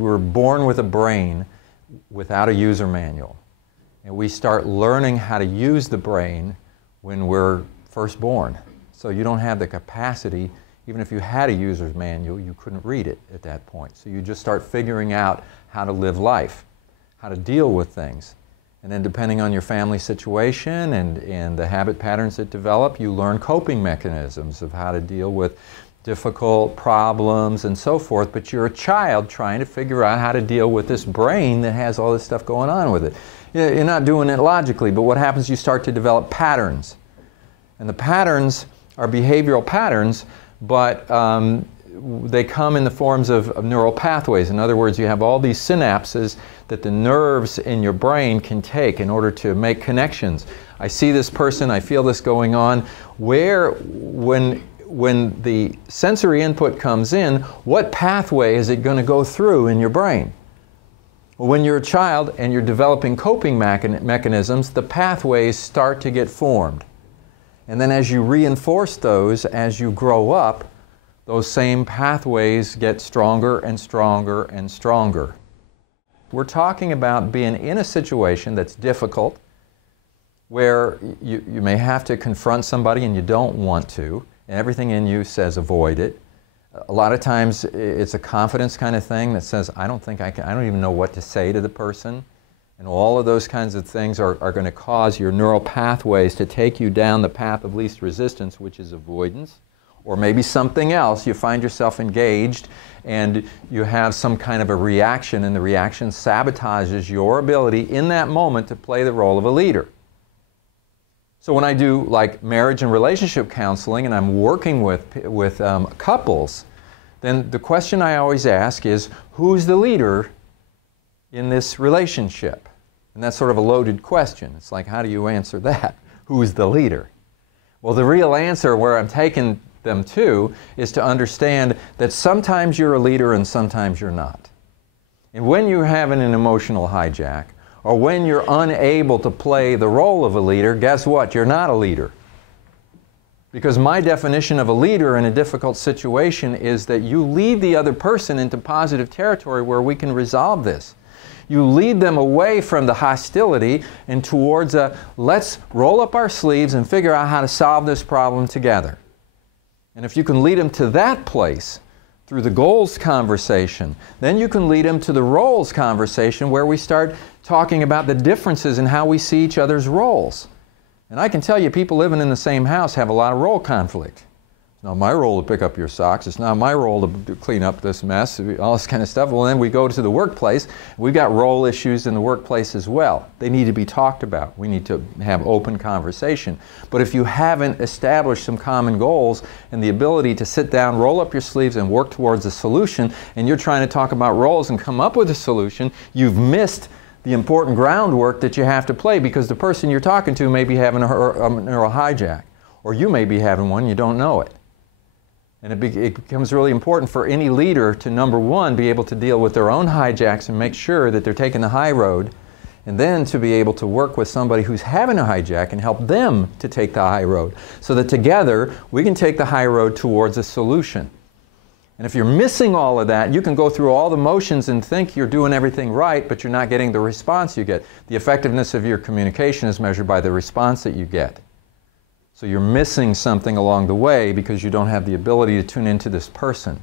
We were born with a brain without a user manual. And we start learning how to use the brain when we're first born. So you don't have the capacity, even if you had a user's manual, you couldn't read it at that point. So you just start figuring out how to live life, how to deal with things. And then depending on your family situation and the habit patterns that develop, you learn coping mechanisms of how to deal with difficult problems and so forth. But you're a child trying to figure out how to deal with this brain that has all this stuff going on with it. You're not doing it logically, but what happens, you start to develop patterns. And the patterns are behavioral patterns, but they come in the forms of neural pathways. In other words, you have all these synapses that the nerves in your brain can take in order to make connections. I see this person, I feel this going on. When the sensory input comes in, what pathway is it going to go through in your brain? Well, when you're a child and you're developing coping mechanisms, the pathways start to get formed. And then as you reinforce those, as you grow up, those same pathways get stronger and stronger and stronger. We're talking about being in a situation that's difficult, where you may have to confront somebody and you don't want to, and everything in you says avoid it. A lot of times it's a confidence kind of thing that says, I don't even know what to say to the person. And all of those kinds of things are going to cause your neural pathways to take you down the path of least resistance, which is avoidance. Or maybe something else, you find yourself engaged and you have some kind of a reaction, and the reaction sabotages your ability in that moment to play the role of a leader. So when I do like marriage and relationship counseling and I'm working with couples, then the question I always ask is, who's the leader in this relationship? And that's sort of a loaded question. It's like, how do you answer that? Who's the leader? Well, the real answer where I'm taking them to is to understand that sometimes you're a leader and sometimes you're not. And when you're having an emotional hijack, or when you're unable to play the role of a leader, guess what? You're not a leader. Because my definition of a leader in a difficult situation is that you lead the other person into positive territory where we can resolve this. You lead them away from the hostility and towards a, let's roll up our sleeves and figure out how to solve this problem together. And if you can lead them to that place through the goals conversation, then you can lead them to the roles conversation where we start talking about the differences in how we see each other's roles. And I can tell you, people living in the same house have a lot of role conflict. It's not my role to pick up your socks. It's not my role to clean up this mess, all this kind of stuff. Well, then we go to the workplace. We've got role issues in the workplace as well. They need to be talked about. We need to have open conversation. But if you haven't established some common goals and the ability to sit down, roll up your sleeves, and work towards a solution, and you're trying to talk about roles and come up with a solution, you've missed the important groundwork that you have to play, because the person you're talking to may be having a neural hijack, or you may be having one, you don't know it. And it becomes really important for any leader to, number one, be able to deal with their own hijacks and make sure that they're taking the high road, and then to be able to work with somebody who's having a hijack and help them to take the high road, so that together we can take the high road towards a solution. And if you're missing all of that, you can go through all the motions and think you're doing everything right, but you're not getting the response you get. The effectiveness of your communication is measured by the response that you get. So you're missing something along the way because you don't have the ability to tune into this person.